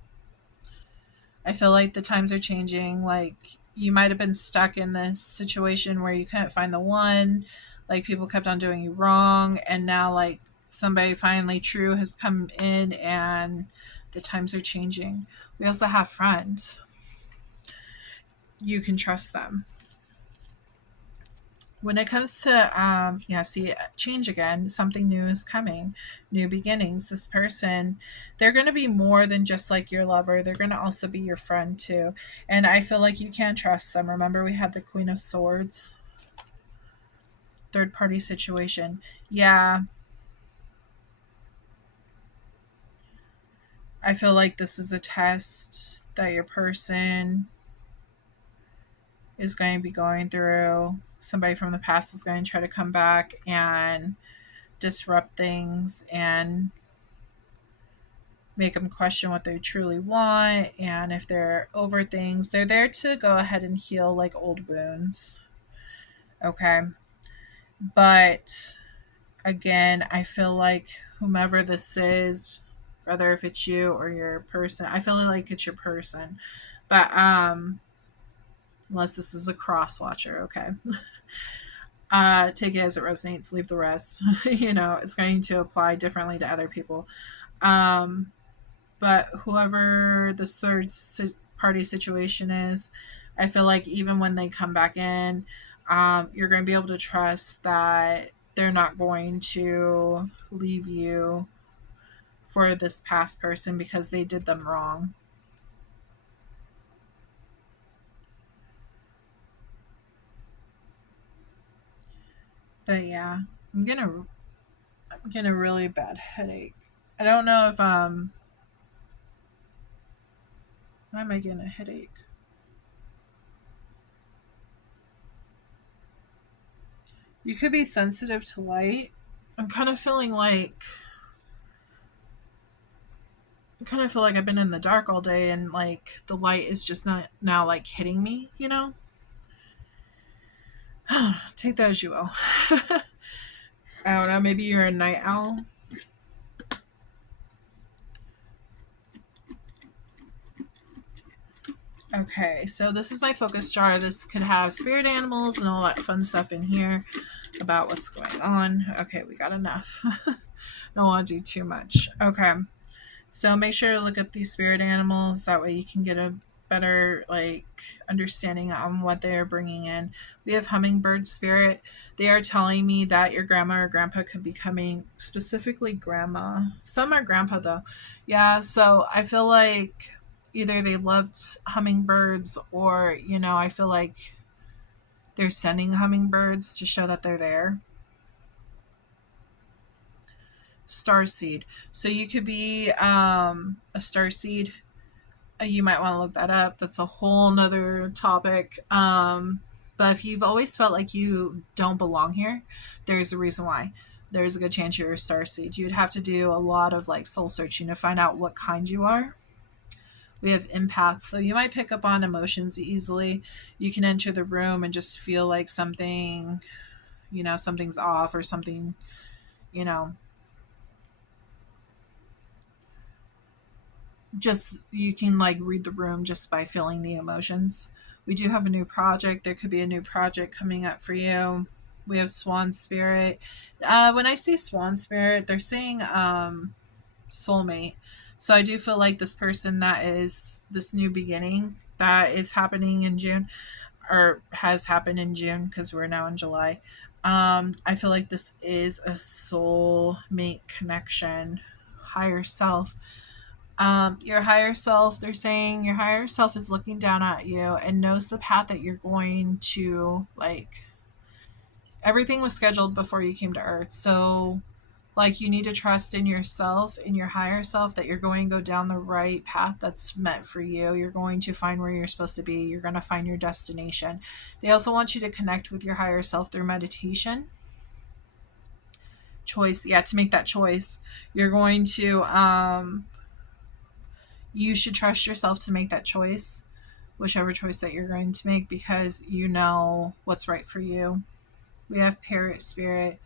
I feel like the times are changing. Like you might have been stuck in this situation where you couldn't find the one, like people kept on doing you wrong, and now like somebody finally true has come in and the times are changing. We also have friends. You can trust them. When it comes to see, change again, something new is coming, new beginnings. This person, they're going to be more than just like your lover, they're going to also be your friend too, and I feel like you can trust them. Remember we had the Queen of Swords, third party situation. Yeah, I feel like this is a test that your person is going to be going through. Somebody from the past is going to try to come back and disrupt things and make them question what they truly want, and if they're over things. They're there to go ahead and heal like old wounds. Okay. But again, I feel like whomever this is, whether if it's you or your person, I feel like it's your person. But unless this is a cross watcher, okay. Take it as it resonates, leave the rest. It's going to apply differently to other people. But whoever this third party situation is, I feel like even when they come back in, you're going to be able to trust that they're not going to leave you for this past person because they did them wrong. But yeah, I'm getting a really bad headache. I don't know if why am I getting a headache? You could be sensitive to light. I'm kind of feeling like I kind of feel like I've been in the dark all day and like the light is just not now like hitting me. Take that as you will. I don't know, maybe you're a night owl. Okay, so this is my focus jar. This could have spirit animals and all that fun stuff in here about what's going on. Okay, we got enough. Don't want to do too much. Okay, so make sure to look up these spirit animals. That way you can get a better like understanding on what they are bringing in. We have hummingbird spirit. They are telling me that your grandma or grandpa could be coming, specifically grandma. Some are grandpa though. Yeah, so I feel like either they loved hummingbirds or, I feel like they're sending hummingbirds to show that they're there. Starseed. So you could be a starseed. You might want to look that up. That's a whole nother topic. But if you've always felt like you don't belong here, there's a reason why. There's a good chance you're a starseed. You'd have to do a lot of like soul searching to find out what kind you are. We have empaths, so you might pick up on emotions easily. You can enter the room and just feel like something, something's off or something, you know, just you can like read the room just by feeling the emotions. We do have a new project. There could be a new project coming up for you. We have Swan Spirit. When I say Swan Spirit, they're saying soulmate. So I do feel like this person that is this new beginning that is happening in June or has happened in June because we're now in July. I feel like this is a soulmate connection, higher self. Your higher self, they're saying your higher self is looking down at you and knows the path that you're going to, like, everything was scheduled before you came to earth. So like you need to trust in yourself, in your higher self, that you're going to go down the right path that's meant for you. You're going to find where you're supposed to be. You're going to find your destination. They also want you to connect with your higher self through meditation. Choice, yeah, to make that choice. You're going to you should trust yourself to make that choice, whichever choice that you're going to make, because you know what's right for you. We have parrot spirit.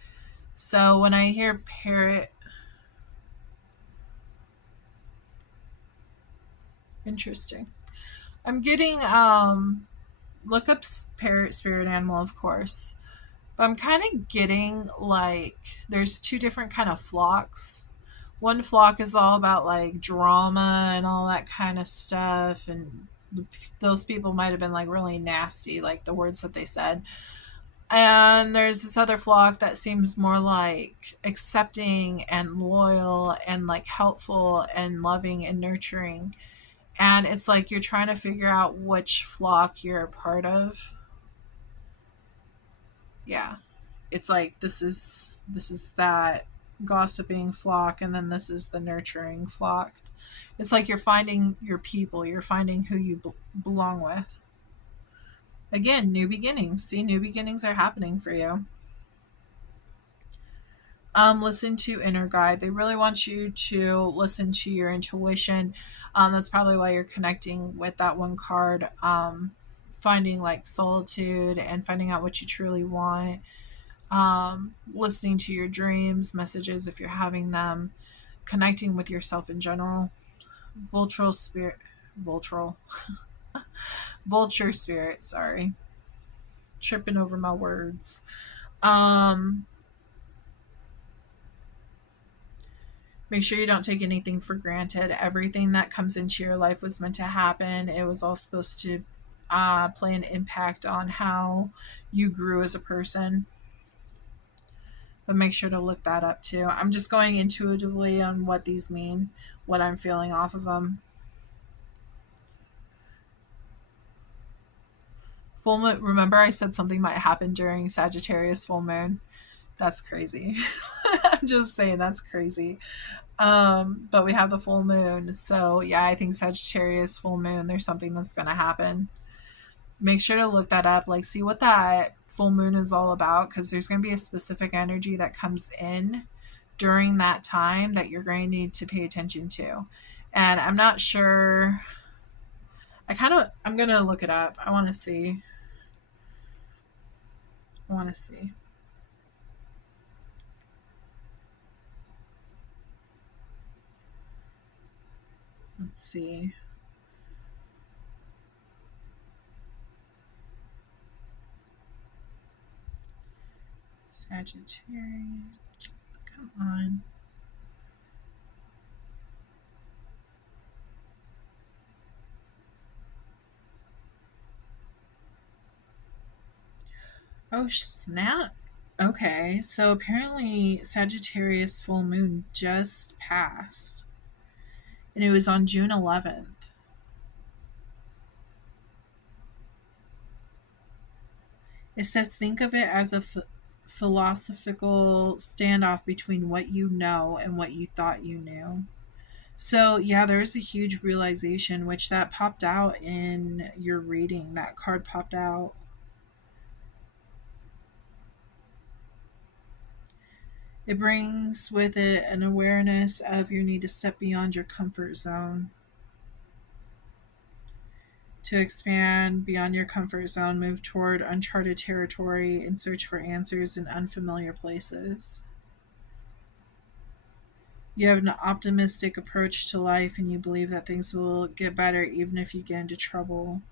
So when I hear parrot, interesting. I'm getting look up parrot spirit animal, of course. But I'm kind of getting like there's two different kind of flocks. One flock is all about like drama and all that kind of stuff, and those people might have been like really nasty, like the words that they said. And there's this other flock that seems more like accepting and loyal and like helpful and loving and nurturing. And it's like you're trying to figure out which flock you're a part of. Yeah. It's like this is that gossiping flock, and then this is the nurturing flock. It's like you're finding your people, you're finding who you belong with. Again, new beginnings. See, new beginnings are happening for you. Listen to inner guide. They really want you to listen to your intuition. That's probably why you're connecting with that one card. Finding like solitude and finding out what you truly want. Listening to your dreams, messages if you're having them, connecting with yourself in general. Vultural spirit, vultural, vulture spirit. Sorry, tripping over my words. Um, Make sure you don't take anything for granted. Everything that comes into your life was meant to happen. It was all supposed to play an impact on how you grew as a person. But make sure to look that up too. I'm just going intuitively on what these mean, what I'm feeling off of them. Full moon. Remember, I said something might happen during Sagittarius full moon. That's crazy. I'm just saying that's crazy. But we have the full moon, so yeah, I think Sagittarius full moon. There's something that's gonna happen. Make sure to look that up. Like, see what that full moon is all about, because there's gonna be a specific energy that comes in during that time that you're going to need to pay attention to. And I'm not sure. I'm gonna look it up. I want to see. I want to see. Let's see. Sagittarius. Come on. Oh, snap. Okay, so apparently Sagittarius full moon just passed, and it was on June 11th. It says think of it as a philosophical standoff between what you know and what you thought you knew. So, yeah, there's a huge realization, which that popped out in your reading. That card popped out. It brings with it an awareness of your need to step beyond your comfort zone. To expand beyond your comfort zone, move toward uncharted territory in search for answers in unfamiliar places. You have an optimistic approach to life and you believe that things will get better even if you get into trouble.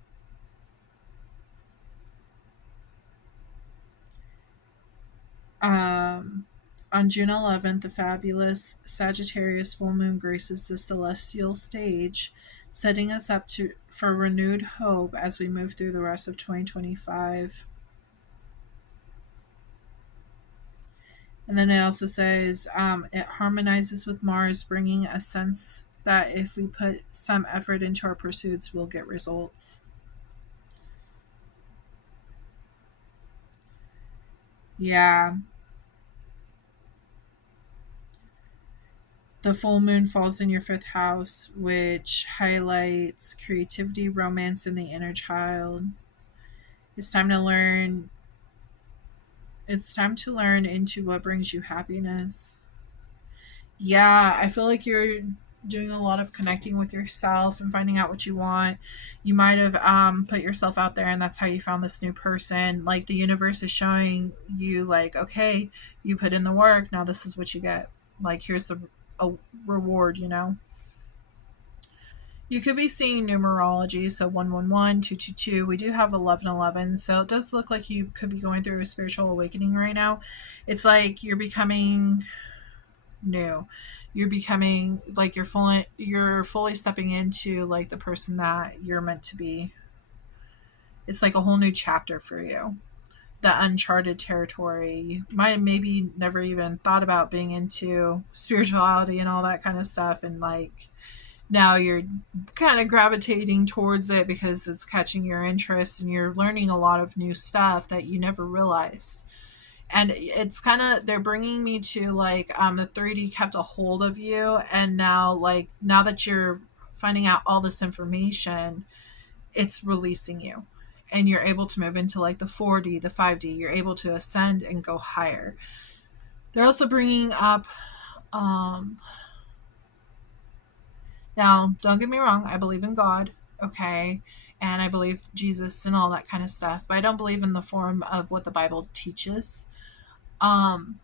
Um, on June 11th, the fabulous Sagittarius full moon graces the celestial stage, setting us up for renewed hope as we move through the rest of 2025. And then it also says it harmonizes with Mars, bringing a sense that if we put some effort into our pursuits, we'll get results. Yeah. The full moon falls in your fifth house, which highlights creativity, romance, and the inner child. It's time to learn. It's time to learn into what brings you happiness. Yeah, I feel like you're doing a lot of connecting with yourself and finding out what you want. You might have put yourself out there and that's how you found this new person. Like the universe is showing you like, okay, you put in the work, now this is what you get. Like here's the a reward, you know. You could be seeing numerology, so 111, 222. We do have 1111, so it does look like you could be going through a spiritual awakening right now. It's like you're becoming new. You're becoming like you're fully stepping into like the person that you're meant to be. It's like a whole new chapter for you. The uncharted territory. You might maybe never even thought about being into spirituality and all that kind of stuff, and like now you're kind of gravitating towards it because it's catching your interest and you're learning a lot of new stuff that you never realized. And it's kind of they're bringing me to like the 3D kept a hold of you, and now like now that you're finding out all this information, it's releasing you and you're able to move into like the 4D, the 5D. You're able to ascend and go higher. They're also bringing up um now, don't get me wrong, I believe in God, okay? And I believe Jesus and all that kind of stuff, but I don't believe in the form of what the Bible teaches. Um,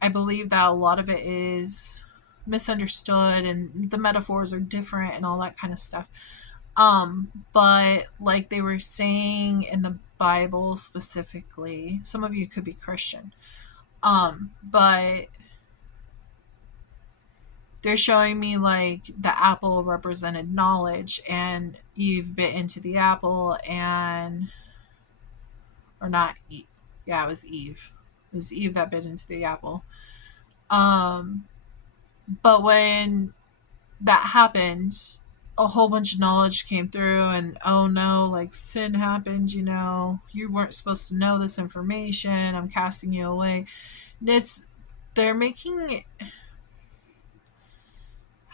I believe that a lot of it is misunderstood and the metaphors are different and all that kind of stuff. But like they were saying in the Bible specifically, some of you could be Christian. But they're showing me like the apple represented knowledge and Eve bit into the apple and or not Eve. Yeah, it was Eve. It was Eve that bit into the apple. Um but when that happened, a whole bunch of knowledge came through and oh no, like sin happened, you know. You weren't supposed to know this information. I'm casting you away. It's they're making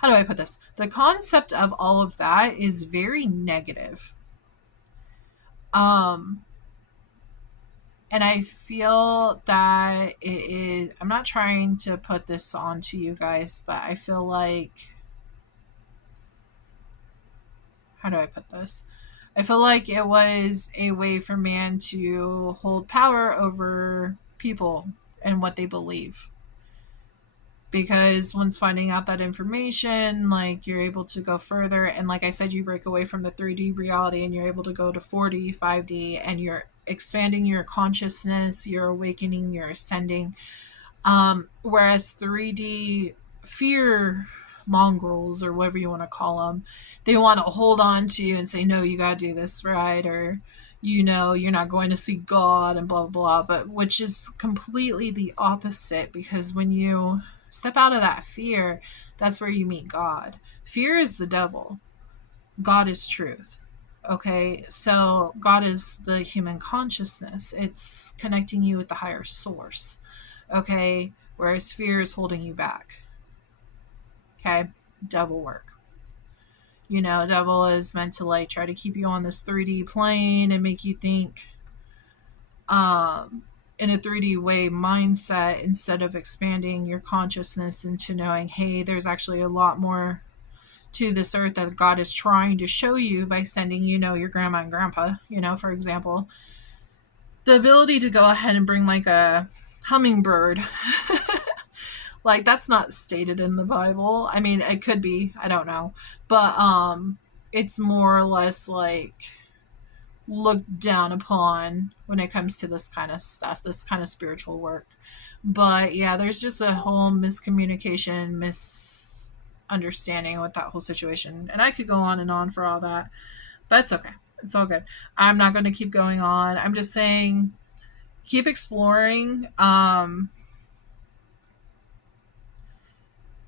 how do I put this? The concept of all of that is very negative. Um, and I feel that it is, I'm not trying to put this on to you guys, but I feel like, how do I put this? I feel like it was a way for man to hold power over people and what they believe. Because once finding out that information, like you're able to go further, and like I said, you break away from the 3D reality and you're able to go to 4D, 5D, and you're expanding your consciousness, you're awakening, you're ascending. Whereas 3D fear mongrels or whatever you want to call them, they want to hold on to you and say, no, you got to do this right, or you know, you're not going to see God and blah, blah, blah, but which is completely the opposite because when you step out of that fear, that's where you meet God. Fear is the devil. God is truth. Okay, so God is the human consciousness. It's connecting you with the higher source. Okay, whereas fear is holding you back. Okay, devil work. You know, devil is meant to like try to keep you on this 3D plane and make you think in a 3D way mindset instead of expanding your consciousness into knowing, hey, there's actually a lot more to this earth that God is trying to show you by sending, you know, your grandma and grandpa, you know, for example. The ability to go ahead and bring like a hummingbird. Like that's not stated in the Bible. I mean, it could be, I don't know. But it's more or less like looked down upon when it comes to this kind of stuff, this kind of spiritual work. But yeah, there's just a whole miscommunication, misunderstanding with that whole situation. And I could go on and on for all that, but it's okay. It's all good. I'm not going to keep going on. I'm just saying keep exploring.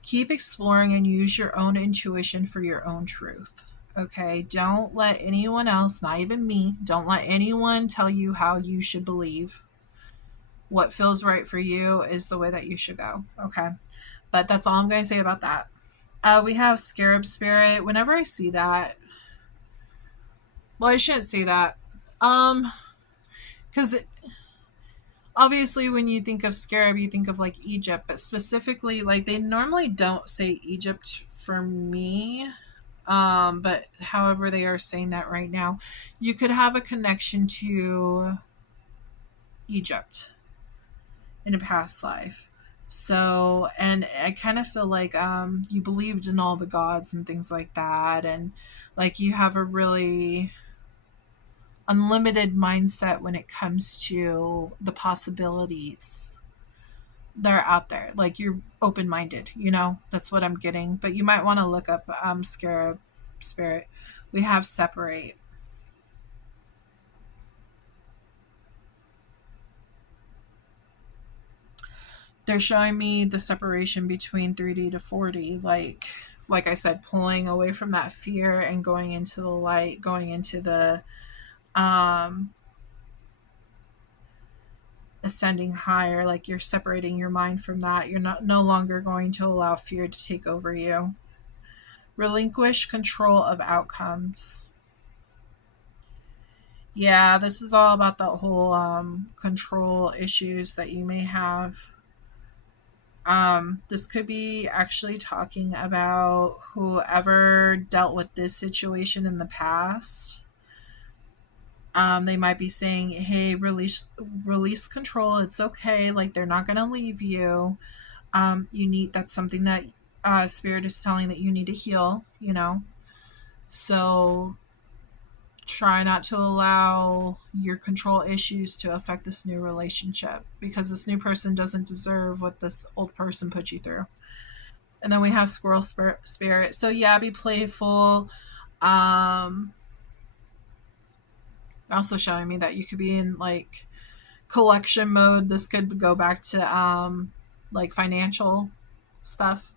Keep exploring and use your own intuition for your own truth. Okay, don't let anyone else, not even me, don't let anyone tell you how you should believe. What feels right for you is the way that you should go. Okay, but that's all I'm going to say about that. We have Scarab Spirit. Whenever I see that, well, I shouldn't say that. Because obviously when you think of scarab you think of like Egypt, but specifically like they normally don't say Egypt for me. But however they are saying that right now, you could have a connection to Egypt in a past life. So, and I kind of feel like you believed in all the gods and things like that, and like you have a really unlimited mindset when it comes to the possibilities that are out there. Like you're open minded, you know, that's what I'm getting. But you might want to look up Scarab Spirit. We have Separate. They're showing me the separation between 3D to 4D. Like I said, pulling away from that fear and going into the light, going into the um ascending higher. Like you're separating your mind from that. You're not no longer going to allow fear to take over you. Relinquish control of outcomes. Yeah, this is all about the whole control issues that you may have. This could be actually talking about whoever dealt with this situation in the past. They might be saying, "Hey, release control. It's okay. Like they're not gonna leave you. You need that's something that spirit is telling that you need to heal. You know, so try not to allow your control issues to affect this new relationship because this new person doesn't deserve what this old person put you through." And then we have Squirrel Spirit. So yeah, be playful. Um, Also showing me that you could be in like collection mode. This could go back to like financial stuff.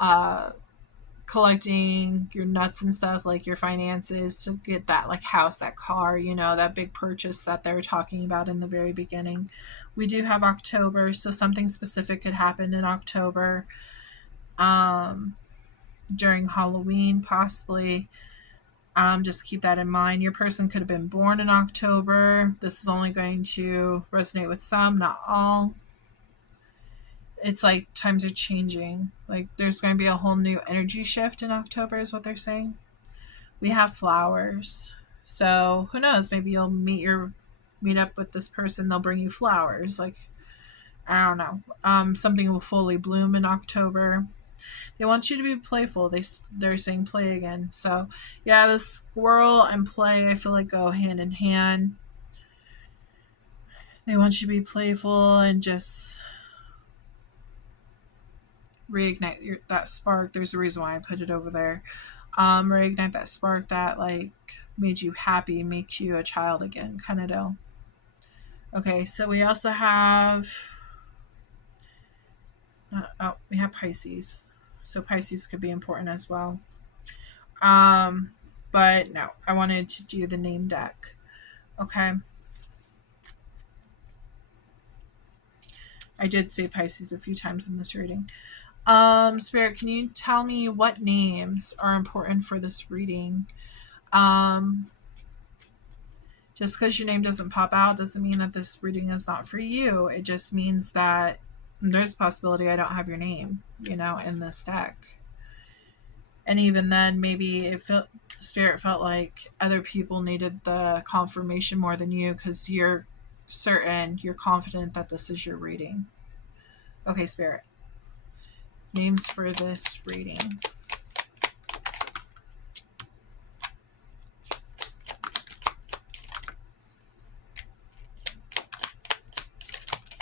Uh, Collecting your nuts and stuff, like your finances to get that like house, that car, you know, that big purchase that they were talking about in the very beginning. We do have October, so something specific could happen in October. Um, During Halloween, possibly. Just keep that in mind. Your person could have been born in October. This is only going to resonate with some, not all. It's like times are changing. Like there's going to be a whole new energy shift in October, is what they're saying. We have flowers. So who knows? Maybe you'll meet up with this person. They'll bring you flowers. Like I don't know. Something will fully bloom in October. They want you to be playful. They're saying play again. So yeah, the squirrel and play I feel like go hand in hand. They want you to be playful and just reignite that spark. There's a reason why I put it over there. Reignite that spark that like made you happy, makes you a child again, kind of deal. Okay, so we also have we have Pisces. So Pisces could be important as well. Um, but no, I wanted to do the name deck. Okay. I did say Pisces a few times in this reading. Spirit, can you tell me what names are important for this reading? Just because your name doesn't pop out doesn't mean that this reading is not for you. It just means that there's a possibility I don't have your name, you know, in this deck. And even then, maybe Spirit felt like other people needed the confirmation more than you because you're certain, you're confident that this is your reading. Okay, Spirit. Names for this reading.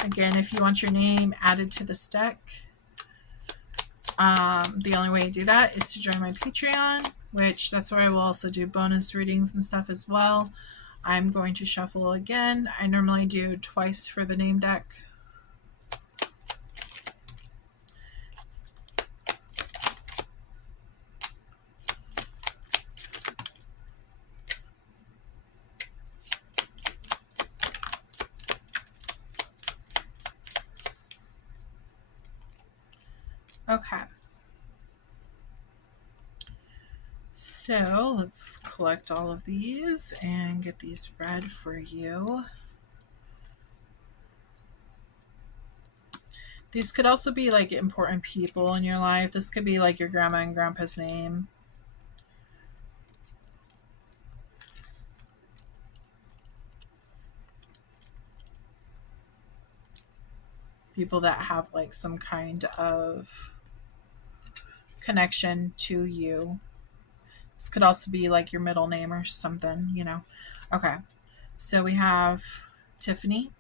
Again, if you want your name added to this deck, the only way to do that is to join my Patreon, which that's where I will also do bonus readings and stuff as well. I'm going to shuffle again. I normally do twice for the name deck. Okay. So let's collect all of these and get these read for you. These could also be like important people in your life. This could be like your grandma and grandpa's name. People that have like some kind of connection to you. This could also be like your middle name or something, you know. Okay. So we have Tiffany,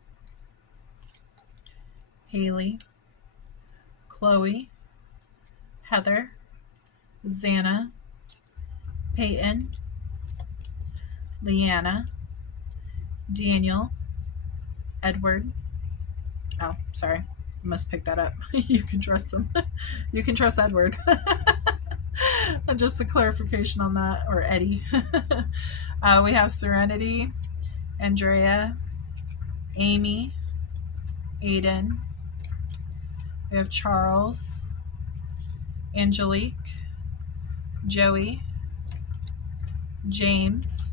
Haley, Chloe, Heather, Xana, Peyton, Leanna, Daniel, Edward. Oh, sorry. I must pick that up. You can trust them. You can trust Edward. Just a clarification on that, or Eddie. We have Serenity, Andrea, Amy, Aiden. We have Charles, Angelique, Joey, James,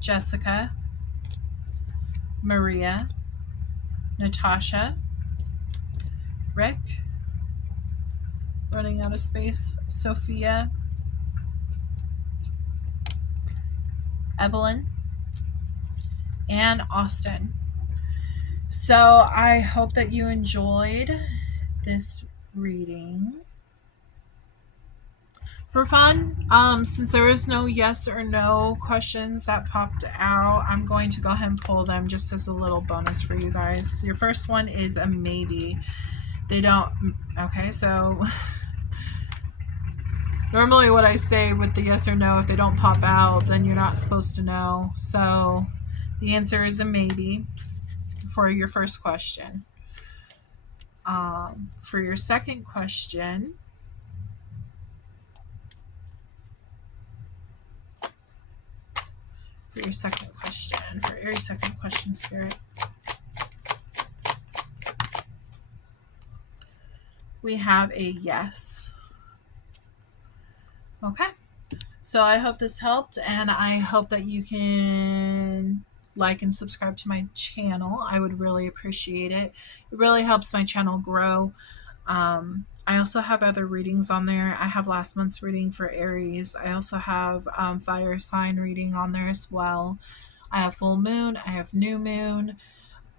Jessica, Maria, Natasha, Rick, running out of space, Sophia, Evelyn, and Austin. So I hope that you enjoyed this reading. For fun, since there is no yes or no questions that popped out, I'm going to go ahead and pull them just as a little bonus for you guys. Your first one is a maybe. They don't, okay, so normally what I say with the yes or no, if they don't pop out, then you're not supposed to know. So the answer is a maybe for your first question. For your second question, for your Aries second question, Spirit, we have a yes. Okay. So I hope this helped, and I hope that you can like and subscribe to my channel. I would really appreciate it. It really helps my channel grow. I also have other readings on there. I have last month's reading for Aries. I also have fire sign reading on there as well. I have full moon. I have new moon.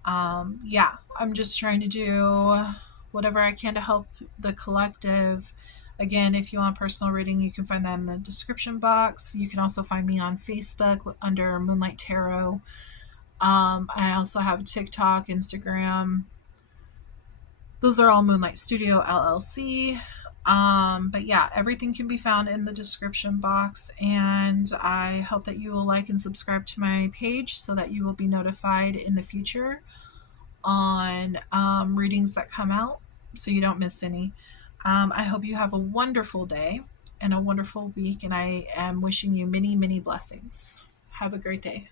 Yeah, I'm just trying to do whatever I can to help the collective. Again, if you want personal reading, you can find that in the description box. You can also find me on Facebook under Moonlight Tarot. I also have TikTok, Instagram. Those are all Moonlight Studio LLC. But yeah, everything can be found in the description box. And I hope that you will like and subscribe to my page so that you will be notified in the future on readings that come out so you don't miss any. I hope you have a wonderful day and a wonderful week, and I am wishing you many, many blessings. Have a great day.